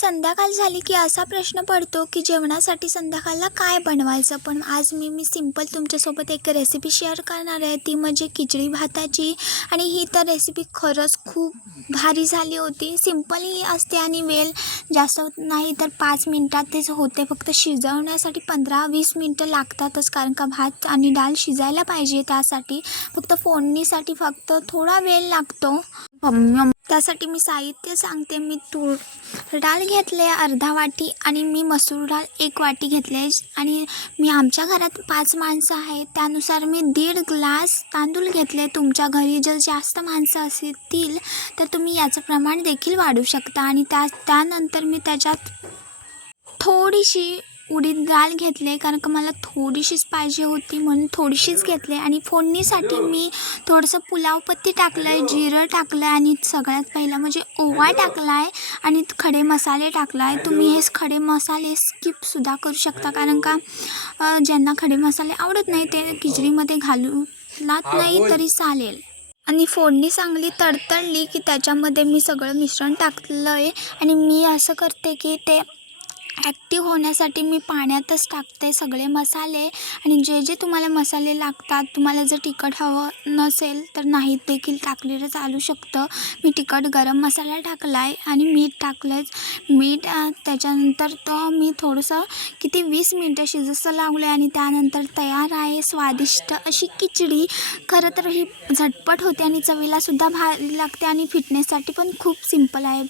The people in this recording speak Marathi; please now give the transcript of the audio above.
संध्याकाळ झाली की असा प्रश्न पडतो की जेवणासाठी संध्याकाळला काय बनवायचं. पण आज मी सिंपल तुमच्यासोबत एक रेसिपी शेअर करणार आहे, ती म्हणजे खिचडी भाताची. आणि ही तर रेसिपी खरंच खूप भारी झाली होती. सिंपलही असते आणि वेळ जास्त नाही, तर 5 मिनटात तेच होते. फक्त शिजवण्यासाठी 15-20 मिनटं लागतातच, कारण का भात आणि डाळ शिजायला पाहिजे. त्यासाठी फक्त फोडणीसाठी फक्त थोडा वेळ लागतो. त्यासाठी मी साहित्य सांगते. मी तूर डाळ घेतले अर्धा वाटी आणि मी मसूर डाळ 1 वाटी घेतले. आणि मी आमच्या घरात 5 माणसं आहेत, त्यानुसार मी 1.5 ग्लास तांदूळ घेतले. तुमच्या घरी जर जास्त माणसं असतील तर तुम्ही याचं प्रमाण देखील वाढवू शकता. आणि त्यानंतर मी त्याच्यात थोडीशी उडीद डाळ घेतले, कारण का मला थोडीशीच पाहिजे होती म्हणून थोडीशीच घेतले. आणि फोडणीसाठी मी थोडंसं पुलावपत्ती टाकलं आहे, जिरं टाकलं आहे आणि सगळ्यात पहिलं म्हणजे ओवा टाकला आहे आणि खडे मसाले टाकला आहे. तुम्ही हे खडे मसाले स्किपसुद्धा करू शकता, कारण का ज्यांना खडे मसाले आवडत नाही ते खिचडीमध्ये घालत नाही तरी चालेल. आणि फोडणी चांगली तडतडली की त्याच्यामध्ये मी सगळं मिश्रण टाकलं आहे. आणि मी असं करते की ते ॲक्टिव्ह होण्यासाठी मी पाण्यातच टाकते सगळे मसाले. आणि जे जे तुम्हाला मसाले लागतात, तुम्हाला जर तिखट हवं नसेल तर नाही देखील टाकलेलं चालू शकतं. मी तिखट गरम मसाला टाकला आहे आणि मीठ टाकलं. मीठ त्याच्यानंतर मी थोडंसं किती 20 मिनटं शिजत लावलं आहे. आणि त्यानंतर तयार आहे स्वादिष्ट अशी खिचडी. खरं तर ही झटपट होते आणि चवीलासुद्धा भारी लागते आणि फिटनेससाठी पण खूप सिंपल आहे.